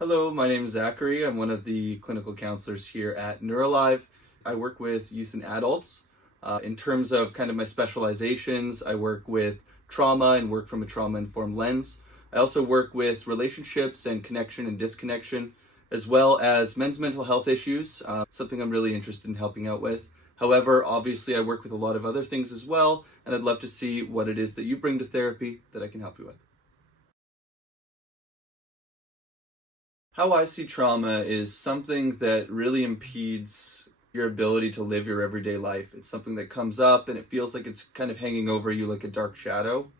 Hello, my name is Zachary. I'm one of the clinical counselors here at NeurAlive. I work with youth and adults. In terms of kind of my specializations, I work with trauma and work from a trauma-informed lens. I also work with relationships and connection and disconnection, as well as men's mental health issues, something I'm really interested in helping out with. However, obviously I work with a lot of other things as well, and I'd love to see what it is that you bring to therapy that I can help you with. How I see trauma is something that really impedes your ability to live your everyday life. It's something that comes up and it feels like it's kind of hanging over you like a dark shadow.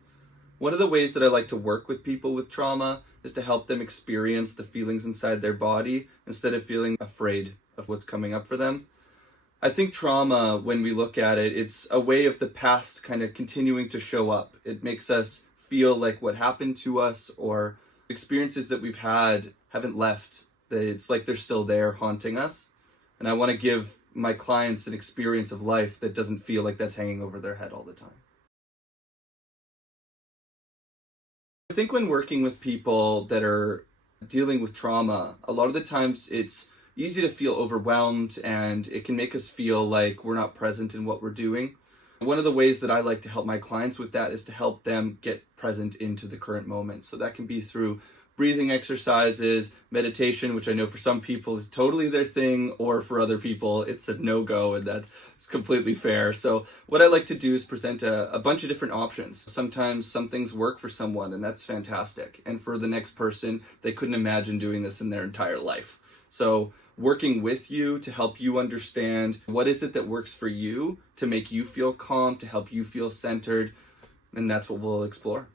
One of the ways that I like to work with people with trauma is to help them experience the feelings inside their body instead of feeling afraid of what's coming up for them. I think trauma, when we look at it, it's a way of the past kind of continuing to show up. It makes us feel like what happened to us or experiences that we've had haven't left. It's like they're still there haunting us. And I want to give my clients an experience of life that doesn't feel like that's hanging over their head all the time. I think when working with people that are dealing with trauma, a lot of the times it's easy to feel overwhelmed and it can make us feel like we're not present in what we're doing. One of the ways that I like to help my clients with that is to help them get present into the current moment. So that can be through breathing exercises, meditation, which I know for some people is totally their thing, or for other people it's a no-go, and that's completely fair. So what I like to do is present a bunch of different options. Sometimes some things work for someone, and that's fantastic. And for the next person, they couldn't imagine doing this in their entire life. So working with you to help you understand what is it that works for you to make you feel calm, to help you feel centered, and that's what we'll explore.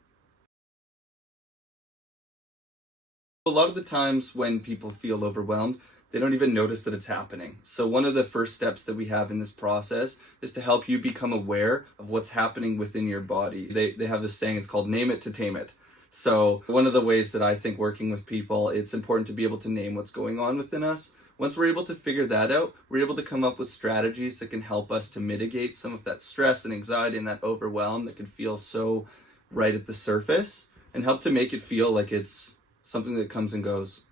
A lot of the times when people feel overwhelmed, they don't even notice that it's happening. So one of the first steps that we have in this process is to help you become aware of what's happening within your body. They have this saying, it's called name it to tame it. So one of the ways that I think working with people, it's important to be able to name what's going on within us. Once we're able to figure that out, we're able to come up with strategies that can help us to mitigate some of that stress and anxiety and that overwhelm that can feel so right at the surface, and help to make it feel like it's something that comes and goes.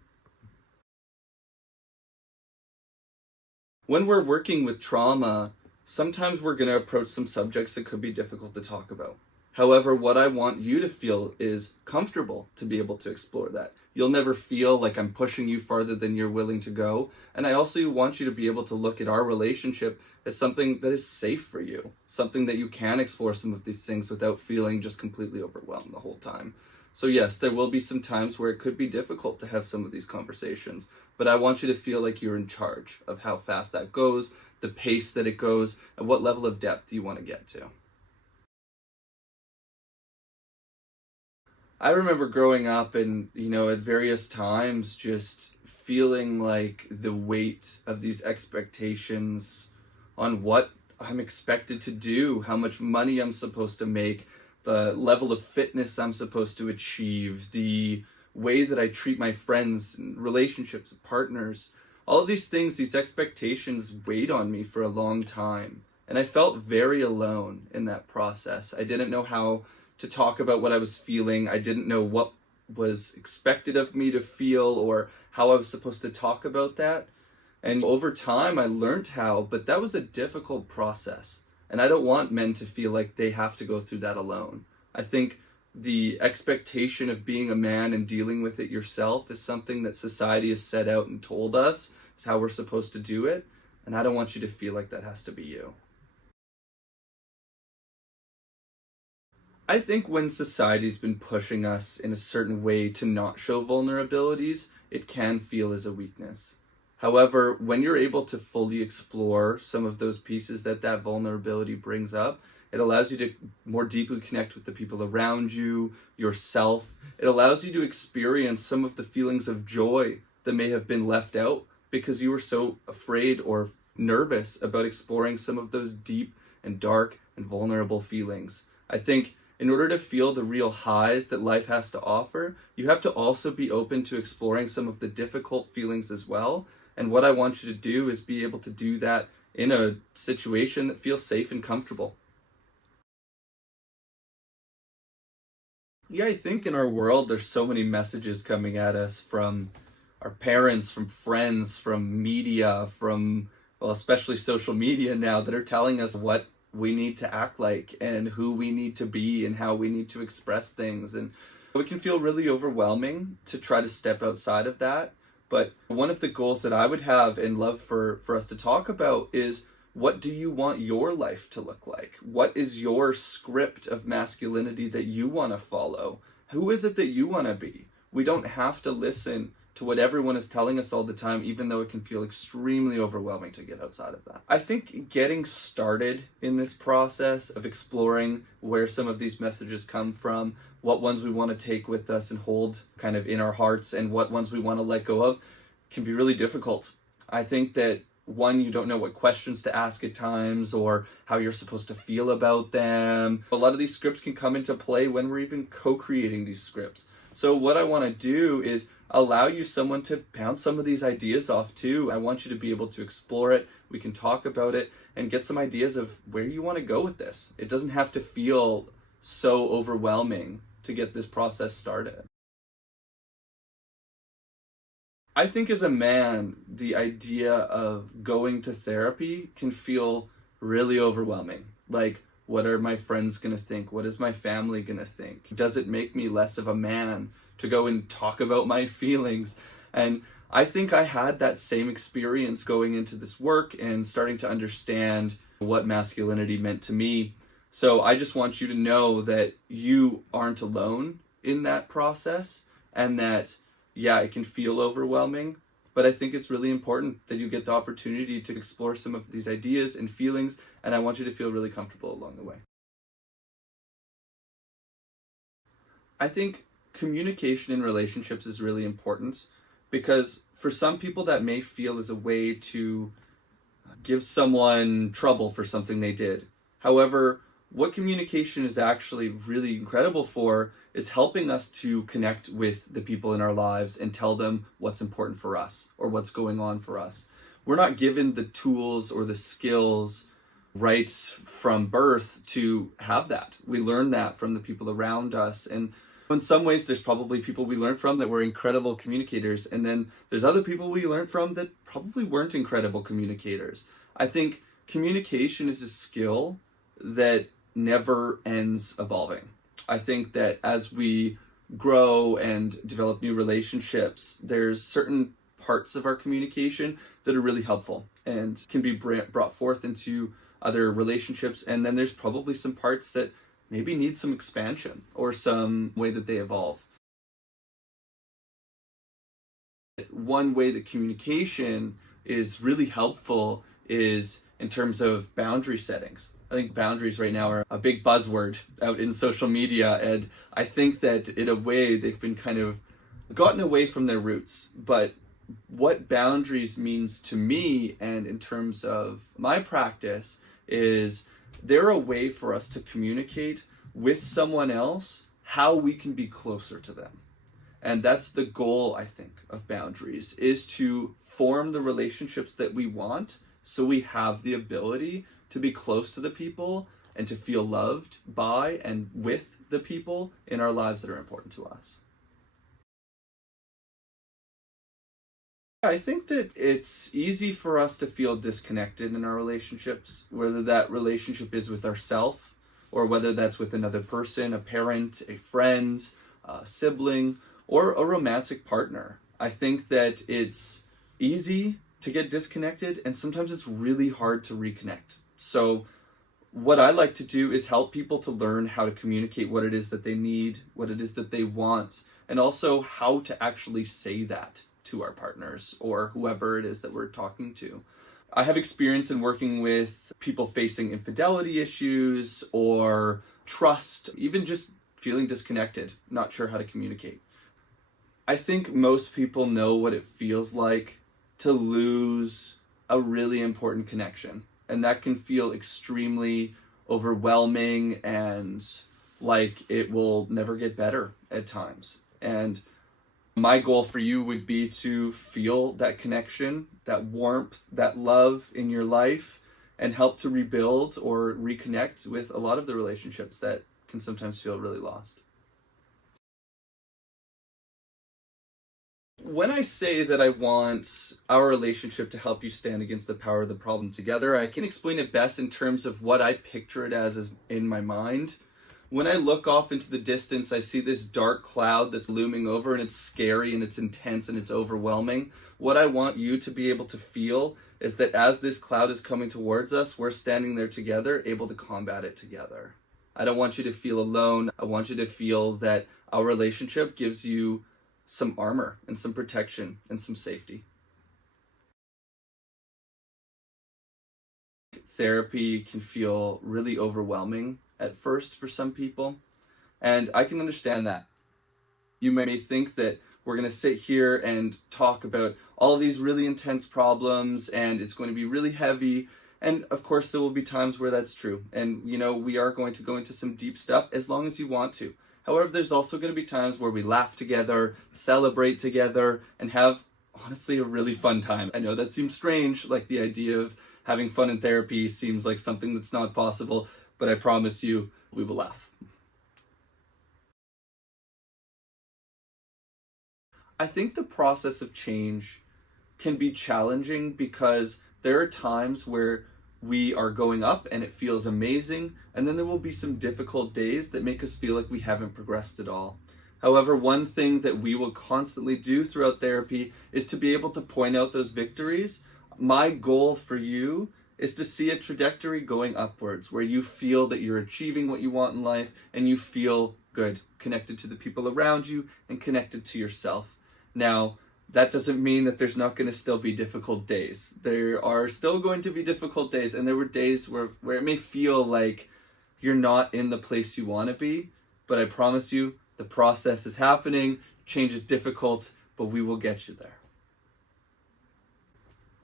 When we're working with trauma, sometimes we're going to approach some subjects that could be difficult to talk about. However, what I want you to feel is comfortable to be able to explore that. You'll never feel like I'm pushing you farther than you're willing to go. And I also want you to be able to look at our relationship as something that is safe for you, something that you can explore some of these things without feeling just completely overwhelmed the whole time. So yes, there will be some times where it could be difficult to have some of these conversations, but I want you to feel like you're in charge of how fast that goes, the pace that it goes, and what level of depth you want to get to. I remember growing up and, at various times just feeling like the weight of these expectations on what I'm expected to do, how much money I'm supposed to make, the level of fitness I'm supposed to achieve, the way that I treat my friends, relationships, partners. All of these things, these expectations weighed on me for a long time. And I felt very alone in that process. I didn't know how to talk about what I was feeling. I didn't know what was expected of me to feel or how I was supposed to talk about that. And over time, I learned how, but that was a difficult process. And I don't want men to feel like they have to go through that alone. I think the expectation of being a man and dealing with it yourself is something that society has set out and told us is how we're supposed to do it. And I don't want you to feel like that has to be you. I think when society's been pushing us in a certain way to not show vulnerabilities, it can feel as a weakness. However, when you're able to fully explore some of those pieces that vulnerability brings up, it allows you to more deeply connect with the people around you, yourself. It allows you to experience some of the feelings of joy that may have been left out because you were so afraid or nervous about exploring some of those deep and dark and vulnerable feelings. I think in order to feel the real highs that life has to offer, you have to also be open to exploring some of the difficult feelings as well. And what I want you to do is be able to do that in a situation that feels safe and comfortable. Yeah, I think in our world, there's so many messages coming at us from our parents, from friends, from media, from, well, especially social media now, that are telling us what we need to act like and who we need to be and how we need to express things. And it can feel really overwhelming to try to step outside of that. But one of the goals that I would have and love for us to talk about is, what do you want your life to look like? What is your script of masculinity that you want to follow? Who is it that you want to be? We don't have to listen to what everyone is telling us all the time, even though it can feel extremely overwhelming to get outside of that. I think getting started in this process of exploring where some of these messages come from, what ones we want to take with us and hold kind of in our hearts, and what ones we want to let go of, can be really difficult. I think that, one, you don't know what questions to ask at times or how you're supposed to feel about them. A lot of these scripts can come into play when we're even co-creating these scripts. So what I want to do is allow you someone to bounce some of these ideas off too. I want you to be able to explore it. We can talk about it and get some ideas of where you want to go with this. It doesn't have to feel so overwhelming to get this process started. I think as a man, the idea of going to therapy can feel really overwhelming. Like, what are my friends going to think? What is my family going to think? Does it make me less of a man to go and talk about my feelings? And I think I had that same experience going into this work and starting to understand what masculinity meant to me. So I just want you to know that you aren't alone in that process, and that, yeah, it can feel overwhelming, but I think it's really important that you get the opportunity to explore some of these ideas and feelings, and I want you to feel really comfortable along the way. I think communication in relationships is really important, because for some people that may feel as a way to give someone trouble for something they did. However, what communication is actually really incredible for is helping us to connect with the people in our lives and tell them what's important for us or what's going on for us. We're not given the tools or the skills right from birth to have that. We learn that from the people around us. And in some ways, there's probably people we learned from that were incredible communicators. And then there's other people we learned from that probably weren't incredible communicators. I think communication is a skill that never ends evolving. I think that as we grow and develop new relationships, there's certain parts of our communication that are really helpful and can be brought forth into other relationships. And then there's probably some parts that maybe need some expansion or some way that they evolve. One way that communication is really helpful is in terms of boundary settings. I think boundaries right now are a big buzzword out in social media, and I think that in a way they've been kind of gotten away from their roots. But what boundaries means to me, and in terms of my practice, is they're a way for us to communicate with someone else how we can be closer to them. And that's the goal, I think, of boundaries, is to form the relationships that we want, so we have the ability to be close to the people and to feel loved by and with the people in our lives that are important to us. I think that it's easy for us to feel disconnected in our relationships, whether that relationship is with ourselves or whether that's with another person, a parent, a friend, a sibling, or a romantic partner. I think that it's easy to get disconnected, and sometimes it's really hard to reconnect. So what I like to do is help people to learn how to communicate what it is that they need, what it is that they want, and also how to actually say that to our partners or whoever it is that we're talking to. I have experience in working with people facing infidelity issues or trust, even just feeling disconnected, not sure how to communicate. I think most people know what it feels like to lose a really important connection. And that can feel extremely overwhelming and like it will never get better at times. And my goal for you would be to feel that connection, that warmth, that love in your life, and help to rebuild or reconnect with a lot of the relationships that can sometimes feel really lost. When I say that I want our relationship to help you stand against the power of the problem together, I can explain it best in terms of what I picture it as in my mind. When I look off into the distance, I see this dark cloud that's looming over, and it's scary and it's intense and it's overwhelming. What I want you to be able to feel is that as this cloud is coming towards us, we're standing there together, able to combat it together. I don't want you to feel alone. I want you to feel that our relationship gives you some armor and some protection and some safety. Therapy can feel really overwhelming at first for some people, and I can understand that. You may think that we're going to sit here and talk about all of these really intense problems and it's going to be really heavy, and of course there will be times where that's true, and we are going to go into some deep stuff as long as you want to. However, there's also going to be times where we laugh together, celebrate together, and have, honestly, a really fun time. I know that seems strange, like the idea of having fun in therapy seems like something that's not possible, but I promise you, we will laugh. I think the process of change can be challenging because there are times where we are going up and it feels amazing, and then there will be some difficult days that make us feel like we haven't progressed at all. However, one thing that we will constantly do throughout therapy is to be able to point out those victories. My goal for you is to see a trajectory going upwards where you feel that you're achieving what you want in life and you feel good, connected to the people around you and connected to yourself. Now, that doesn't mean that there's not going to still be difficult days. There are still going to be difficult days, and there were days where it may feel like you're not in the place you want to be, but I promise you, the process is happening, change is difficult, but we will get you there.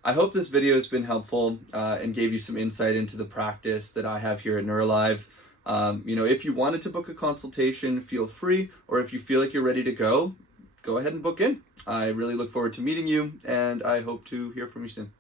I hope this video has been helpful and gave you some insight into the practice that I have here at NeurAlive. If you wanted to book a consultation, feel free, or if you feel like you're ready to go ahead and book in. I really look forward to meeting you, and I hope to hear from you soon.